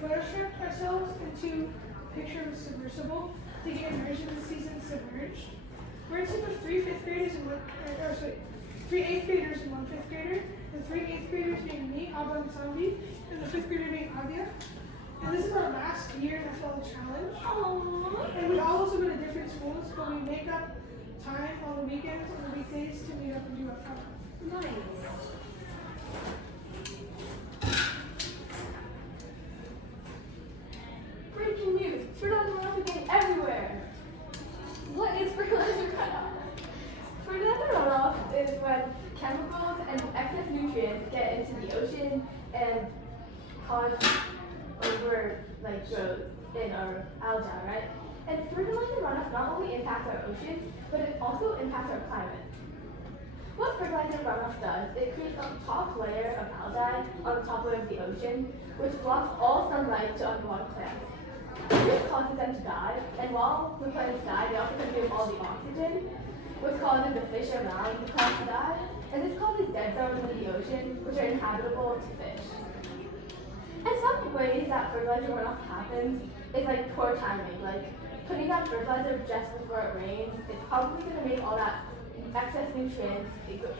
photoshopped ourselves into a picture of a submersible to get immersed in the season Submerged. We're a team of three 8th graders and one 5th grader. The three 8th graders being me, Abba and Sambi, and the 5th grader being Adia. And this is our last year in FLL Challenge. Aww. And we all also go to different schools, but we make up time on the weekends and the weekdays to meet up and do FLL. Nice. Breaking news! Fertilizer runoff is getting everywhere! What is fertilizer runoff? Fertilizer runoff is when chemicals and excess nutrients get into the ocean and cause growth in our algae, right? And fertilizer runoff not only impacts our oceans, but it also impacts our climate. What fertilizer runoff does, it creates a top layer of algae on the top layer of the ocean, which blocks all sunlight to underwater plants. This causes them to die, and while the plants die, they also consume all the oxygen, which causes the fish around the plants to die. And this causes dead zones in the ocean, which are inhabitable to fish. And some ways that fertilizer runoff happens is like poor timing, like putting down fertilizer just before it rains. It's probably going to make all that excess nutrients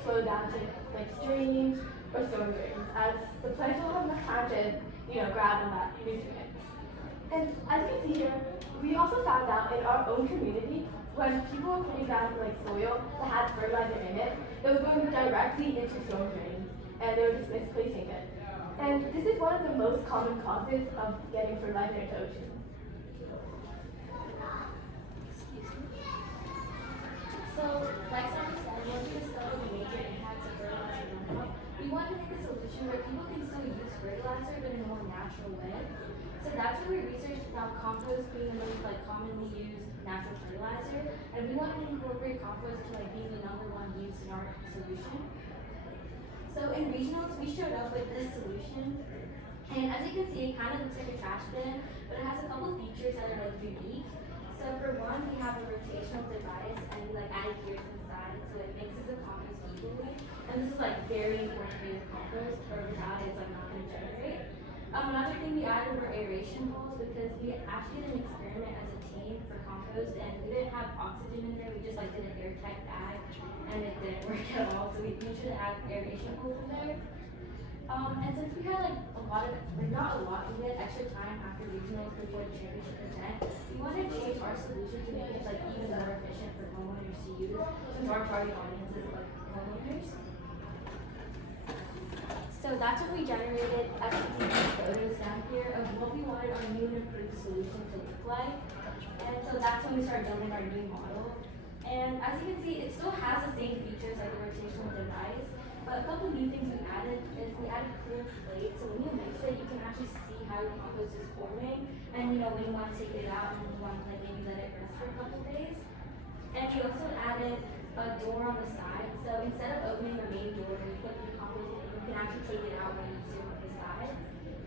flow down to like streams or storm drains, as the plants will have enough time to grab on that nutrients. And as you can see here, we also found out in our own community when people were putting down like soil that had fertilizer in it, it was going directly into storm drains, and they were just misplacing it. And this is one of the most common causes of getting fertilizer into oceans. So, like Sandra said, once we discovered the major impacts of fertilizer runoff, we wanted to make a solution where people can still use fertilizer but in a more natural way. So that's where we researched about compost being the most commonly used natural fertilizer, and we wanted to incorporate compost to being the #1 use in our solution. So in regionals, we showed up with this solution, and as you can see, it kind of looks like a trash bin, but it has a couple features that are unique. So for one, we have a rotational device, and we added gears inside, so it mixes the compost equally. And this is very important for your compost, or without it, it's not going to generate. Another thing we added were aeration holes, because we actually did an experiment as a team for compost, and we didn't have oxygen in there. We just did an airtight bag, and it didn't work at all. So we made sure to add aeration holes in there. And since we had not a lot, we had extra time after regionals before the championship event, we wanted to change our solution to make it even more efficient for homeowners to use, since our target audience is homeowners. So that's when we generated these photos down here of what we wanted our new and improved solution to look like. And so that's when we started building our new model. And as you can see, it still has the same features like the rotational device, but a couple new things we added is we added cool plates. So when you mix it, you can actually see how your compost is forming, and when you want to take it out and you want to maybe let it rest for a couple days. And we also added a door on the side. So instead of opening the main door and you put your compost in, you can actually take it out when you zoom from the side.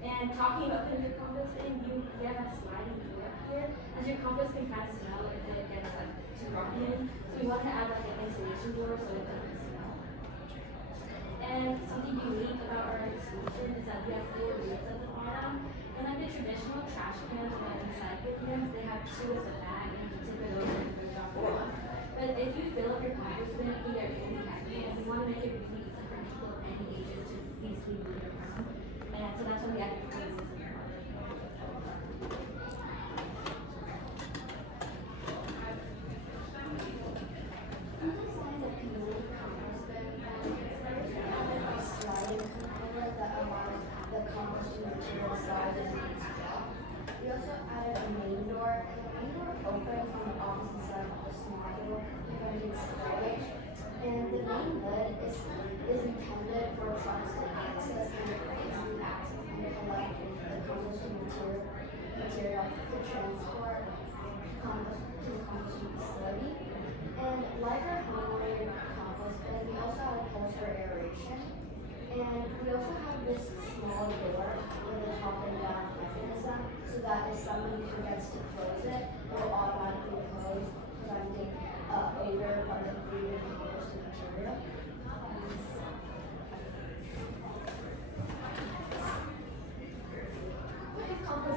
And talking about putting your compost in, you have a sliding door up here, as your compost can kind of smell if it gets too rotten in. So we wanted to add an insulation door so it doesn't smell. And something unique about our solution is that we have 4 wheels at the bottom. And the traditional trash cans or recycle cans, they have 2 at the back and you tip it over and you drop it off. But if you fill up your compost bin, you get really heavy, and we want to make it really easy for people of any ages to easily move it around. And so that's when we added 4 wheels in there. We also added a main door, and the main door opens on the opposite side of the small door, preventing spillage. And the main lid is intended for trucks to access and collect the composting material to transport compost to the composting facility. And like our homemade compost bin, we also have holes for aeration. And we also have this small door with a top and down mechanism, so that if somebody forgets to close it, it will automatically close, preventing odor from the food and composting material. What is compost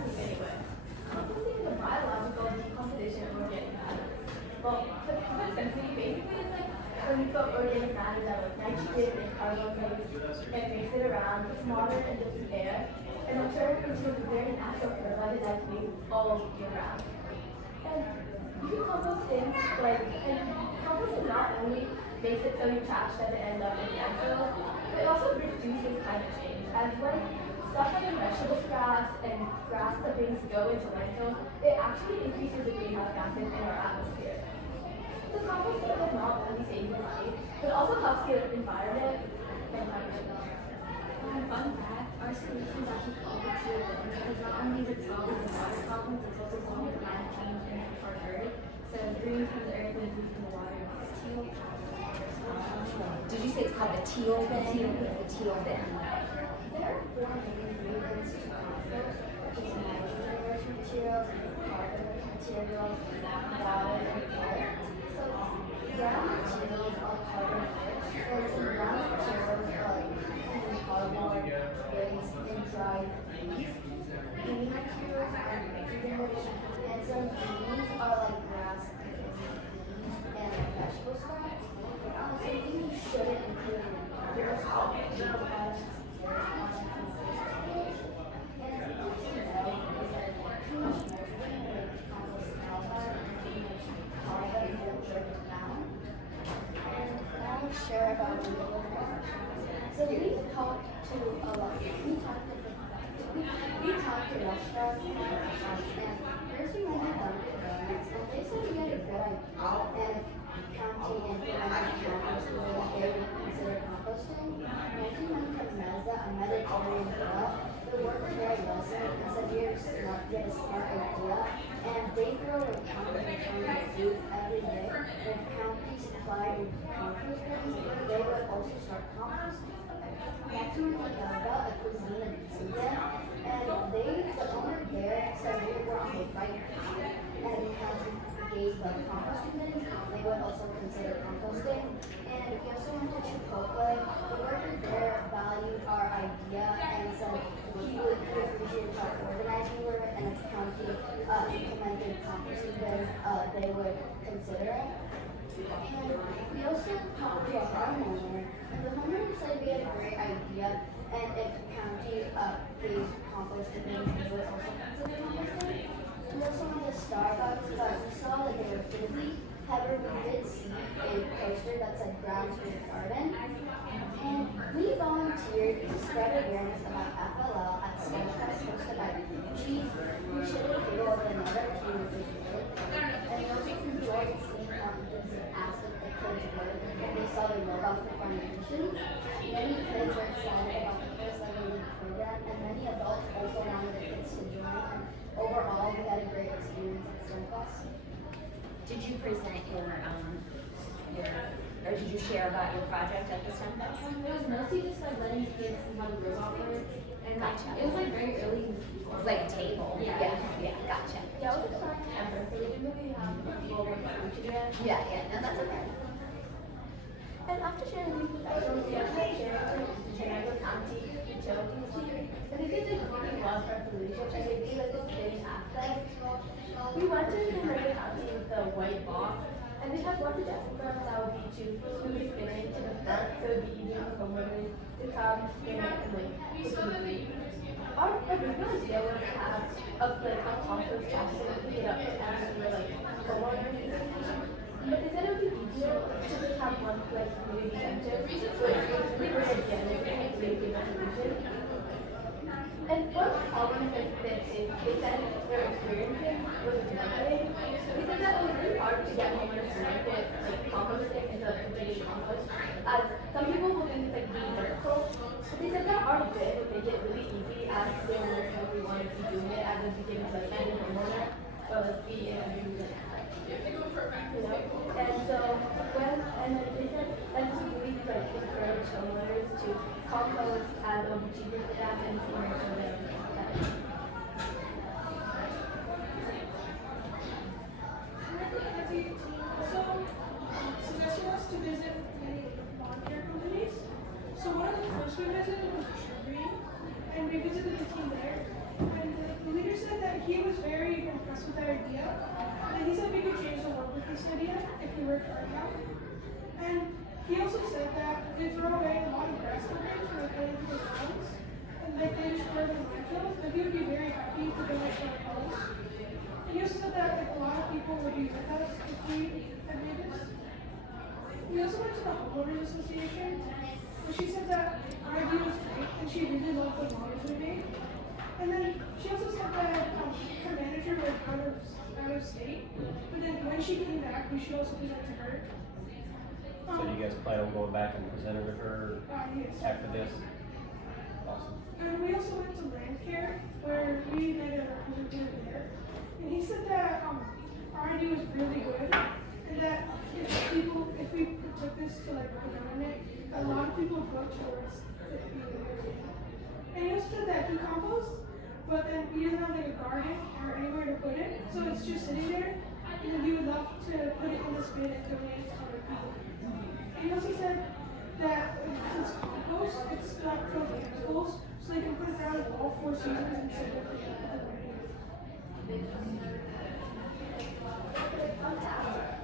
essentially, basically it's like when you put organic matter that like nitrogen and carbon and mix it around, it's water and just air, and it'll turn into a very natural fertilizer that's made all year round. And you can compost things like, and composting not only makes it so your trash doesn't end up in landfills, but it also reduces climate change. As when stuff like vegetable scraps and grass clippings go into landfills, it actually increases the greenhouse gases in our atmosphere. So composting does not only save your money, but also helps the environment from climate change. Fun fact, our solutions actually called the teal bin because not only is it solving the water problem, it's also solving climate change in our earth. So green from the earth and blue from the water makes teal. Did you say it's called the teal bin? The teal bin. There are four main ingredients to compost, which is nitrogen-rich materials, carbon-rich materials, water, and air. So ground materials are carbon-rich, and some ground materials are like cardboard, waste, and dried leaves. Green materials are nitrogen-rich, and some greens are like grass leaves and vegetable scraps. So things you shouldn't include in compost are food products, dairy products, and citrus fruits. And it's important to know is that too much nitrogen will make compost smell bad and too much carbon will break it down. And now I'll share about renewable professionals. So we talked to a lot. We talked to restaurants and first we went to Dunkin' Donuts, and they said we had a good idea. And county implemented campus where they would consider composting. Nancy went to Meza, a Mediterranean club. The worker there listened and said we had a smart idea, and they grow a pound of food every day. If county supplied with compost bins, they would also start composting. Next we went to Yoga, a cuisine in India, and the owner there said we were on the right path, and county gave the composting bins, they would also consider composting. And we also went to Chipotle. The worker there valued our idea and said he appreciated how organized we were, and if county implemented composting bins, they would consider it. And we also talked to a homeowner, and the homeowner said we had a great idea, and if county gave composting bins, they would also consider composting. We also went to Starbucks, but we saw that they were busy. However, we did see a poster that said Grounds for the Garden. And we volunteered to spread awareness about FLL at Starbucks hosted by Cheese, who shared a video of another team which was really fun. And we also enjoyed seeing kids ask if the kids were when they saw the robots perform missions. Many kids were excited about the first ever program, and many adults also wanted the kids to join. And overall, we had a great experience at Starbucks. Did you present or did you share about your project at the STEM Fest? It was mostly just like letting the kids see how the robot works, and Gotcha. it was like very early in the season. It's like a table. Yeah. Yeah, gotcha. Yeah, it was just like September, so we didn't really have a full work to do yet. Yeah, no, that's okay. And after sharing these professionals, we actually shared our Geneva County utilities team. And they did really love our solution, and they gave us this big aspect. We went to Geneva County with the white box, and they had one suggestion for us that would be to move the spinning to the front so it would be easier for homeowners to come, spin it, and like put it in the green. Our original idea was to have a compost trash and pick it up and we were like homeowners association. But they said it would be easier to just have one community center, which was really great idea and it's a really good solution. And one problem with this is they said their experiencing was different. They said that it was really hard to get homeowners to like it, like composting into completed compost, as some people will think it's like really difficult. But they said that our bid would make it really easy as they were if we wanted to be doing it at the beginning, like any homeowner, or like be in a new you know? And so and then they said that to really like encourage homeowners to compost as it will be cheaper for them and it's more for them. Suggested us to visit many lawn care companies. So one of the first we visited was Tree, and we visited the team there. And the leader said that he was very impressed with our idea, and he said we could change the work with this idea if we worked hard enough. And he also said that they throw away a lot of grass clippings when they cut into the lawns, and like they just throw them in landfills, that he would be very happy to donate to our cause. And he also said that like, a lot of people would be with us if we had made this. We also went to the homeowners association, and she said that our idea was great, and she really loved the models we made. And then she also said that her manager was out of state, but then when she came back, we should also present to her. So do you guys plan on going back and presenting to her Yes. after this? Awesome. And we also went to land care, where we met a representative there, and he said that our idea was really good, and that if we took this to like the government, a lot of people would vote towards it being good. And he also said that he composts, but then he doesn't have like a garden or anywhere to put it, so it's just sitting there, and then he would love to put it in this bin and donate it to other people. And he also said that since compost, it's not full of chemicals, so they can put it down all 4 seasons instead of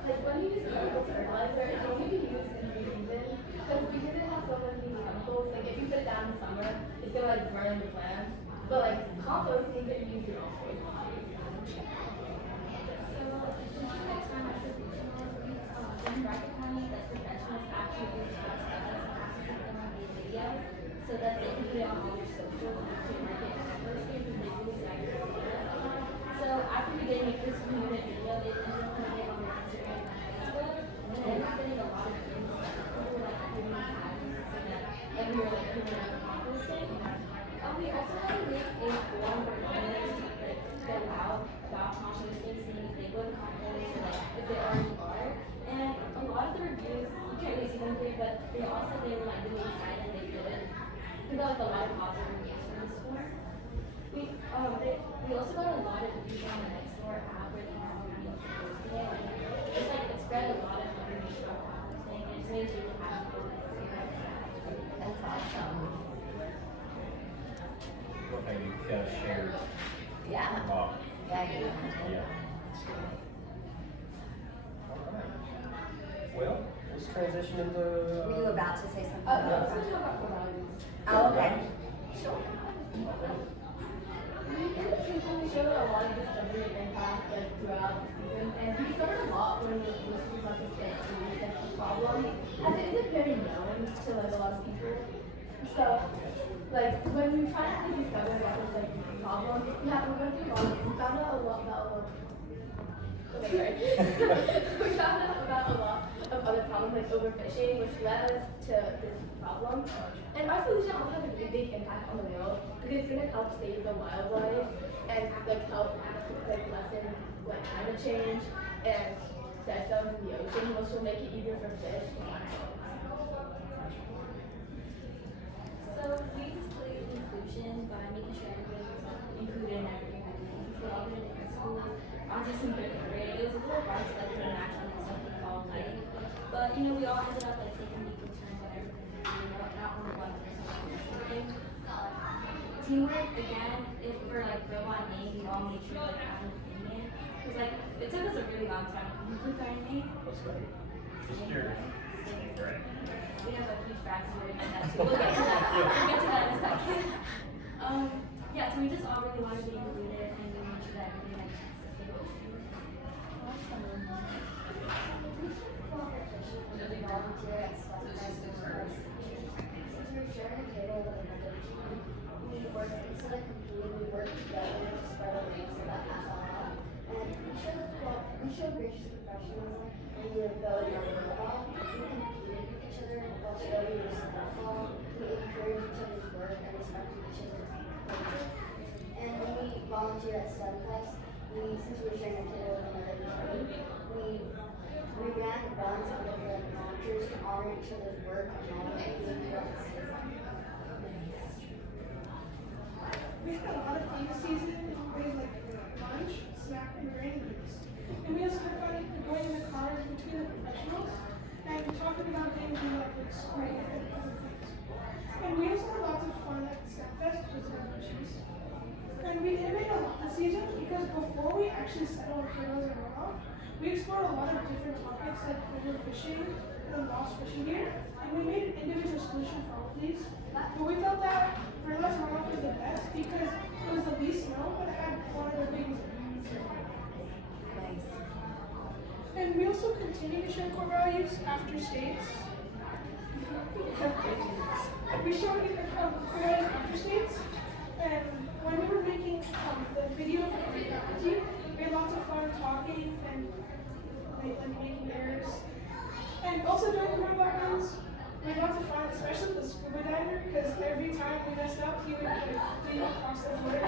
Like when you use chemical fertilizer, it can only be used in the season because it has so many chemicals. Like if you put it down in the summer, it's gonna like burn the plant. But like compost can be used in all seasons. So, since you guys find that professionals, in bracket money that professionals actually use to express as passes them on the video so that they can put it on all their socials and actually market posters and they really like it. So, after we did make this 2-minute video, they ended up putting it on their Instagram and Facebook, and then we're getting a lot of views. People were like putting tags so that everywhere like people are composting. We also want to make a form for homeowners to like fill out about composting, seeing if they would compost or like if they already are. And a lot of the reviews, you can't really see them here, but they all said they were like really excited and they did it. We got like a lot of positive reviews from this form. We also got a lot of reviews on the Nextdoor app where they have videos posting it. And it's like it spread a lot of information about composting and it's made us really happy with it. That's awesome. Okay, you kind of shared. Yeah. Wow. Yeah, you Yeah. All right. Well, let's transition into. Were you about to say something? Let's talk about core values. Oh, okay. Sure. In the season, we showed a lot of discovery and impact like throughout the season, and we discovered a lot when we were looking at the problem, as it isn't very known to like a lot of people. So, like when we were trying to discover what was like the problem, we went through all we found out a lot about. Okay, sorry. We found out about a lot of other problems like overfishing, which led us to this problem. And our solution also has a really big impact on the world because it's going to help save the wildlife and like help like lessen like climate change and dead zones in the ocean, which will make it easier for fish to find homes. So we displayed inclusion by making sure everybody was included in everything we do. Since we're all in different schools, autism third grade, it was a little hard to like put an action on stuff we call like. But you know, we all ended up like taking equal turns on everything we do, not only one person doing something. Teamwork again, if we're like robot name, we all make sure like have an opinion. Cause like it took us a really long time to come up with our name. What's good? Just curious. Right. We have a huge backstory on that too. We'll get to that. We'll get to that in a second. Yeah, so we just all really want to be included and we make sure that everybody has a chance to stay. We volunteer at Stop Crisis First. Since we're sharing a table with another team, we work instead of competing, we work together to spread a wings so that pass on out. And we show gracious professionalism and the ability to learn about. We compete with each other while still we respectful. We encourage each other's work and respect each other's culture. And when we volunteer at STEM Fest, since we were sharing a table with another team, we ran runs on different launchers to honor each other's work and knowledge and doing throughout the season. We had a lot of fun this season in ways like lunch, snack, and rain groups. And we also had fun going in the cars between the professionals and talking about things we like school and other things. And we also had lots of fun at Snap Fest with celebrations. And we innovated a lot this season because before we actually settled on fertilizing and runoff, we explored a lot of different topics like overfishing and lost fishing gear, and we made an individual solution for all of these. But we felt that fertilizer and runoff was the best because it was the least snow, but it had one of the biggest views. Nice. And we also continue to share core values after states. We showed core values after states, and when we were making the video for the faculty, we had lots of fun talking and making errors. And also during the robot runs, we had lots of fun, especially the scuba diver, because every time we messed up, he would lean across the water.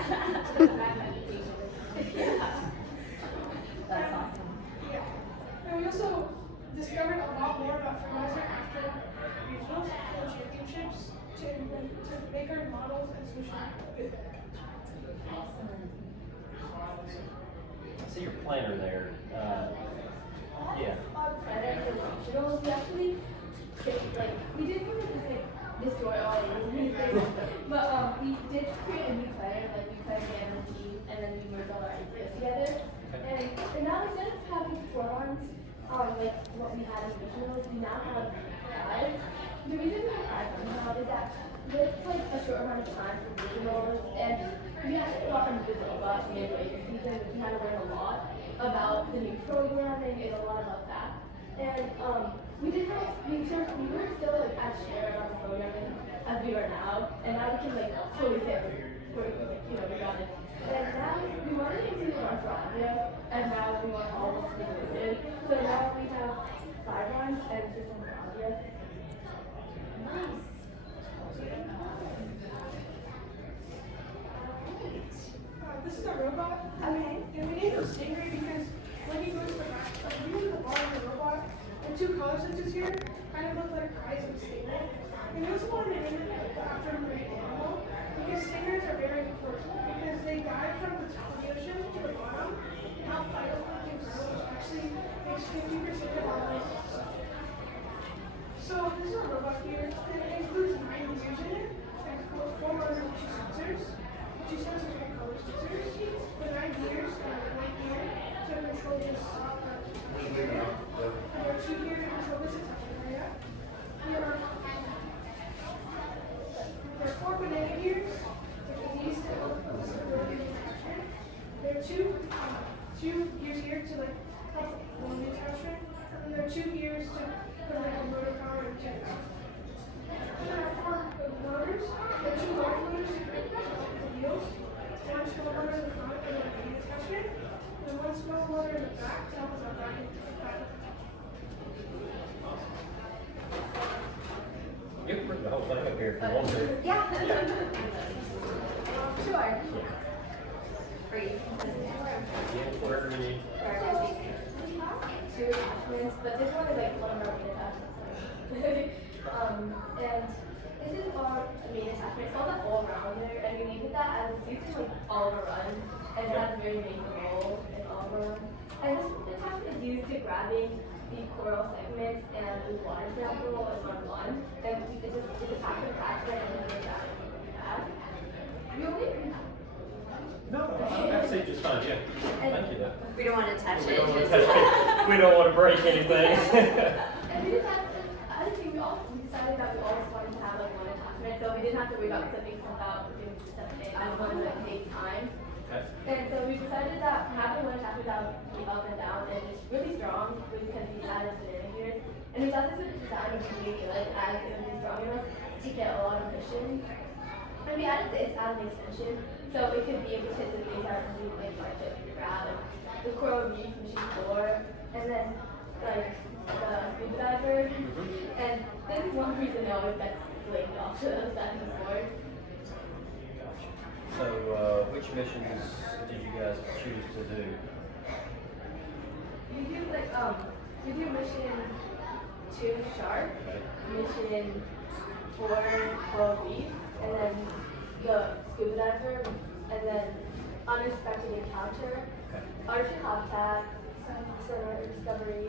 That's awesome. Yeah. And we also discovered a lot more about fertilizer after regionals and championships to make our models and solutions a bit better. Excellent. I see your planner there. Yeah. Better for regionals, we actually we didn't really just destroy all the things, but we did create a new planner, we planned guarantee, and then we merged all our ideas together. And now instead of having 4 runs, like what we had in regionals, we now have 5. The reason we have 5 runs now is that with a short amount of time for regionals, and we actually got into the robot in the later season, we had to learn a lot about the new programming and a lot about that. And we were still as sure about the programming as we are now, and now we can fully say we got it. And now we want to continue our Australia, and now we want all this to be included. So now we have 5 runs and 6 on Australia. Nice. This is a robot. Okay. And we named him Stingray because when he goes to the back, usually the bottom of the robot, the 2 color switches here kind of look like eyes of a stingray. And we also wanted to name it after a marine animal because stingrays are very important because they dive from the top of the ocean to the bottom and help fight over and grow, which actually makes 50% of our life possible. So this is a robot here, and it includes 9 gears in it, and 4 motors and 2 sensors. 2 sensors are color sensors, with 9 gears and 1 gear to control this area. And there are 2 gears to control this attachment area. There are 4 banana gears, which are these to help with the stability of the attachment. There are 2 gears here to help hold the attachment, and there are 2 gears to put a motor power into it. And there are 4 motors. There are 2 large motors to help the wheels, 1 small motor in the front and the main attachment, and 1 small motor in the back to help us out back. You can bring the whole thing up here if you want to. Yeah. Sure. Free. Yeah, whatever you need. 2 attachments, but this one is one of our main attachments. And this is our main attachment. It's called the all-rounder, and we needed that as it's used in all of our runs, and it has a very main role in all of our runs. And this attachment is used to grabbing the coral segments and the water sample in run 1. And it's a passive attachment, and it's a grab. You only No, I'd say just fine, yeah. Thank you, though. We don't want to touch We it. don't want to touch it. We don't want to break anything. And we decided, I think we decided that we always wanted to have 1 attachment, so we didn't have to worry about clipping stuff out, doing stuff in. I wanted to take time. Okay. And so we decided that having 1 attachment that would be up and down, and it's really strong because we added banana gears. And we thought this design would be really good as it would be strong enough to get a lot of mission. And we added this as an extension, so it could be able to hit the things that are really like to grab, the coral reef, machine 4, and then the scuba diver. And this is one reason they always get linked off to the second board. So, which missions did you guys choose to do? We do mission 2 shark, mission 4 coral reef, and then the scuba diver, and then unexpected encounter, Okay. artificial habitat, sonar discovery,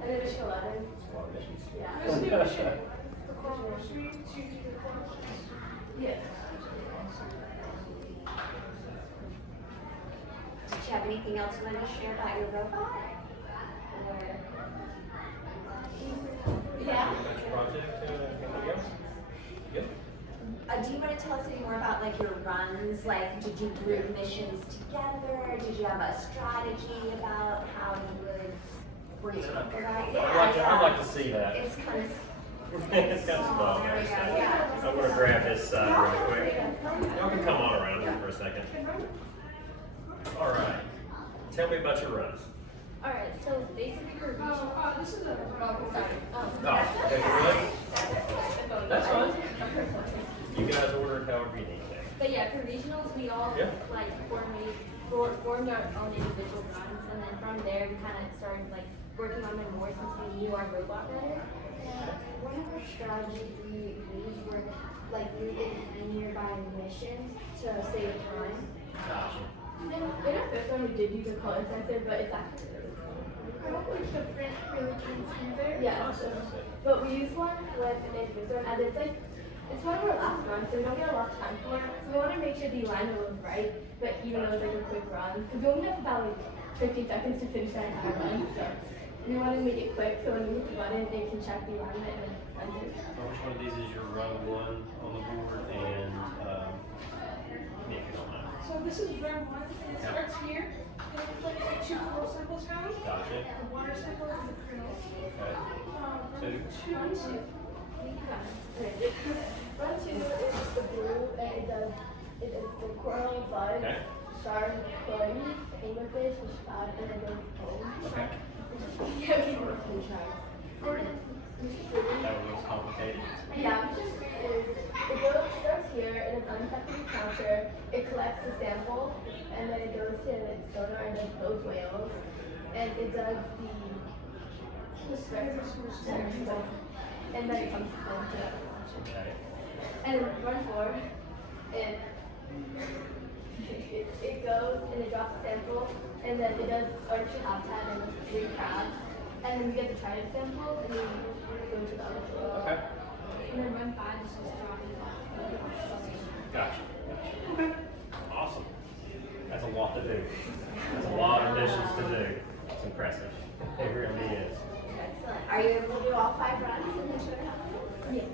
and then mission 11. That's a lot of missions. Yeah. This new mission, the coral street to do the coral. Yes. you have anything else you wanted to share about your robot? Yeah. Project, anybody else? Good? Do you want to tell us any more about like your runs? Like, did you group missions together? Did you have a strategy about how you would work together? I'd like to see that. It's kind of. It's kind of small. There we go. Yeah. I'm gonna grab this really quick. Y'all can come on around here for a second. All right. Tell me about your runs. Alright, so basically for regional. This is a Sorry. Oh, okay, really? That's fine. You guys order it however you need to. But yeah, for regionals, we all Yeah. like formed our own individual runs, and then from there we kind of started like working on them more since we knew our robot better. One of our strategies we used were like moving nearby missions to save time. Gotcha. In our first one, we did use a color sensor, but it's actually really cool. I don't think the print really came through there. Yeah, but we use one with a system, and it's one of our last runs, so we don't get a lot of time for it. So we want to make sure the alignment was right, but even though it's like a quick run, because we only have about like 15 seconds to finish that entire run, so we want to make it quick so when we hit the button, they can check the alignment and then send it. So which one of these is your run one on the board and Nick, you don't mind. So this is round one, and it starts here. And it's like two flow samples found. Gotcha. The water sample and the kernel. Okay. Round two. Run 2 is the blue, and it is the coralline bud, Okay. shark, clay, anglerfish, and shad, and then there's foam. Okay. Yeah, we work in sharks. That one looks complicated. Yeah, it starts here in an unaffected encounter, it collects the sample, and then it goes to the sonar and does those whales, and it does the spectrum, and then it comes to Okay. and then run 4, it goes and it drops the sample, and then it does artificial habitat and 3 crabs, and then we get the trident sample, and then we go to the other floor. Okay. And then run 5 is just dropping off. Gotcha. Okay. Awesome. That's a lot to do. That's a lot of missions to do. It's impressive. It really is. Excellent. Are you able to do all 5 runs and then show it how? Yeah.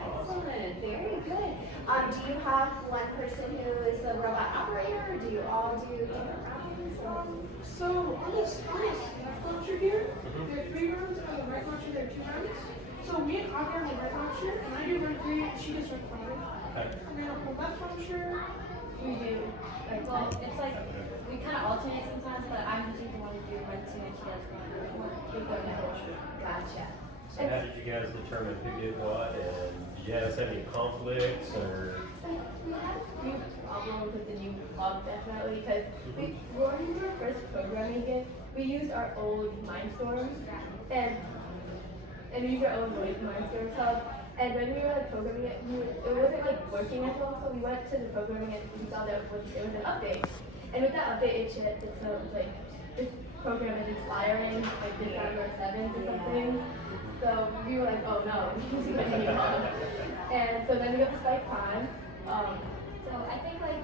Excellent. Very good. Do you have one person who is the robot operator, or do you all do different runs? So on this left launcher here, there are 3 rounds. On the right launcher, there are 2 rounds. So me and Audrey on the right launcher, and I do run 3, and she does run 5. Okay. And then on the left launcher, We do. Well, it's like we kind of alternate sometimes, but I'm usually the one to do run 2 and she does run 4. Gotcha. So how did you guys determine who did what, and did you guys have any conflicts, or? We had a few problems with the new blog, definitely, because when we were first programming it, we used our old Mindstorm, and we used our own Mindstorm hub, and when we were like programming it, it wasn't like working as well, so we went to the programming and we saw that it was an update. And with that update, it said like this program is expiring like December 7th or something. So we were like, oh no, we need to get a new one. And so then we got the Spike Prime. So I think like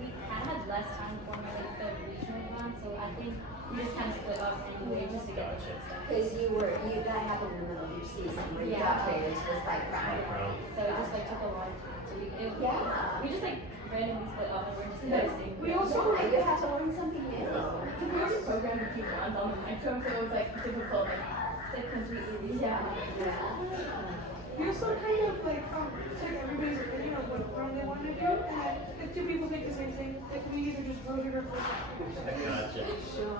we kind of had less time for like the regional one, so I think we just kind of split up anyway just to get the good stuff. Because that happened in the middle of your season where you Yeah. upgraded to the spike round. So it just like took a long time. So Yeah. we just like randomly split up and we're just investing. we also You have to learn something new. We already programmed a few runs on the Mindstorm, so it was like difficult, like completely. Yeah. we also kind of like check everybody's opinion of what run they want to do, and then if 2 people think the same thing, like we either just vote it or vote Gotcha. Sure.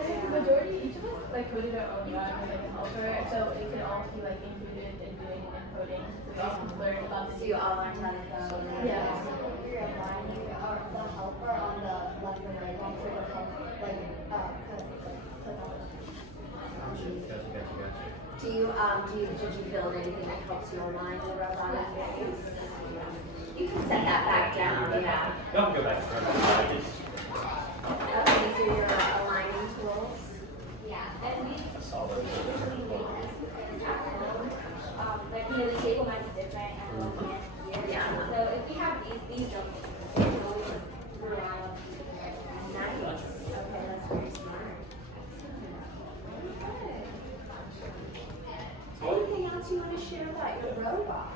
And the majority, each of us like coded our own run with like a helper, so it could all be like included in doing and coding, so we all can learn about So the you all learned how to code. Yeah. You're aligning the helper on the left and right one for the help, like, click on it. Gotcha. Did you build anything that helps you align the robot interface? You can set that back down, yeah. Don't go back in front of the Okay, these are your aligning tools. Yeah, and we I saw those. like the table might be different and we'll here. Yeah. So if we have these don't about your robot?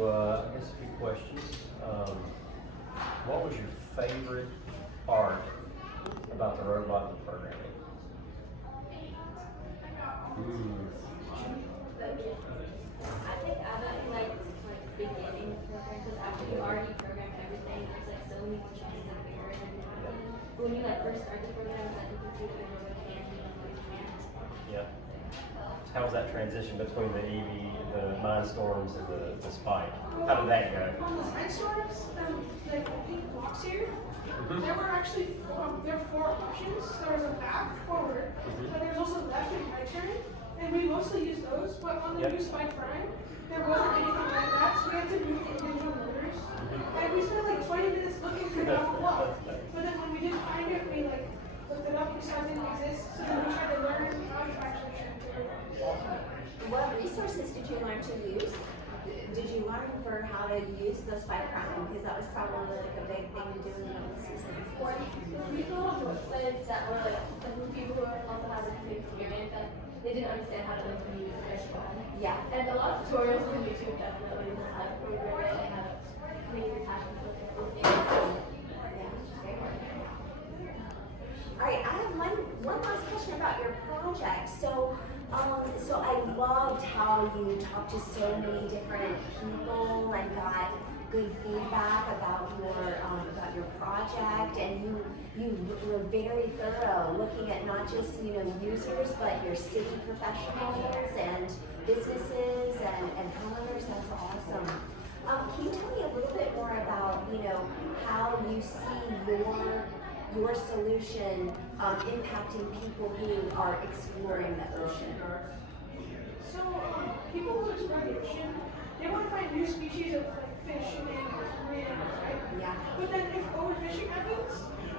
I guess a few questions. What was your favorite part about the robot and the programming? I think I really like beginning the program because after you already programmed everything, there's like so many more chances of error than happen. But when you like first start the program, it's like you can see what your robot can do and what it can't. Yeah. How was that transition between the EV, the Mindstorms, and the Spike? How did that go? On the Mindstorms, like the pink box here, there were actually there were 4 options. There was a back, forward, but there's also left and right turn, and we mostly used those. But on the new Spike Prime, there wasn't anything like that, so we had to move the individual motors. And we spent like 20 minutes looking for it on the wall. But then when we didn't find it, we like looked it up, we saw it didn't exist, so then we tried to learn how to actually transfer it. What resources did you learn to use? Did you learn for how to use the Spike Prime? Because that was probably like a big thing to do in the middle of the season. Or we saw websites that were like people who also have the same experience that they didn't understand how to like use it. Yeah. And a lot of tutorials on YouTube definitely just have programming and have many attachments with things. All right, I have one last question about your project. So I loved how you talked to so many different people and got good feedback about your project, and you were very thorough, looking at not just users but your city professionals and businesses and homeowners. That's awesome. Can you tell me a little bit more about how you see your solution impacting people who are exploring the ocean? So, people who explore the ocean, they want to find new species of like fish and animals, marine animals, right? Yeah. But then if overfishing happens,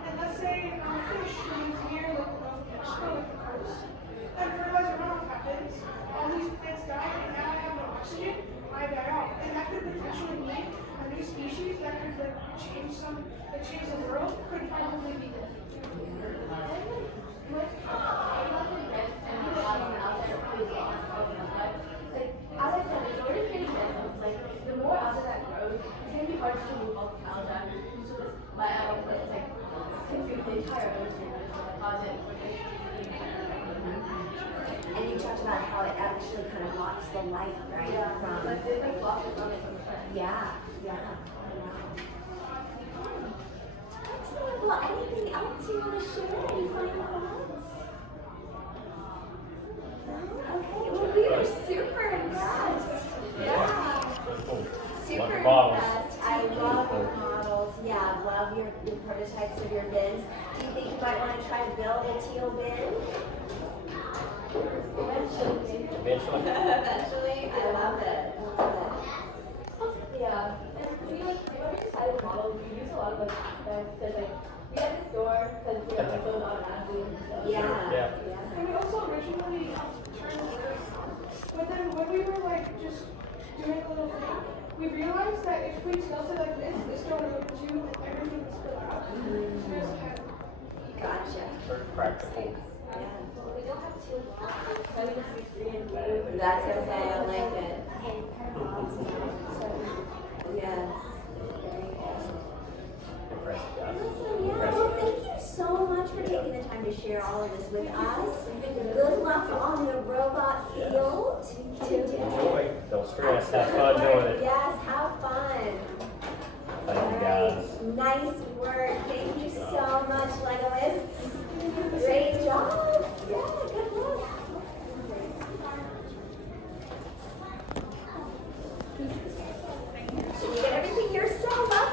and let's say fish lives near like the Gulf of Mexico, like the coast, then fertilizer runoff happens, all these plants die, and now I have no oxygen, I die off. And that could potentially mean a new species that could like change the world, could probably be good. As I said, it's already pretty dense. Like the more algae that grows, it's gonna be hard to remove all the algae. So this by algae, but it's like consume the entire ocean with the deposit. And you talked about how it actually kind of blocks the light, right? Yeah, From like there's like blocks of sunlight from the sun. yeah. Excellent. Well, anything else you want to share? Any final thoughts? Okay. Well, we are super impressed. Yeah. Cool. Super Love the models. impressed. I love your models. Yeah, love your prototypes of your bins. Do you think you might want to try to build a teal bin? Eventually. Eventually. I love it. Yeah, and we like when we decided the model, we used a lot of like aspects because like we had the store because we have those automatically and stuff. Yeah. And we also originally turned it over, but then when we were like just doing a little thing, we realized that if we tilted like this door would open too, and everything would spill out. So we just had Gotcha. Very practical. Yeah. We don't have two models, 763 and blue. That's okay. I like it. Yes. Impressive, guys. Awesome. Yeah. Well, thank you so much for taking the time to share all of this with us. Good luck on the robot field today. Enjoy. Don't stress. Have fun doing it. Yes, have fun. Thank you, guys. Nice work. Thank you so much, Legoists. Great job. Yeah, good luck. Should we get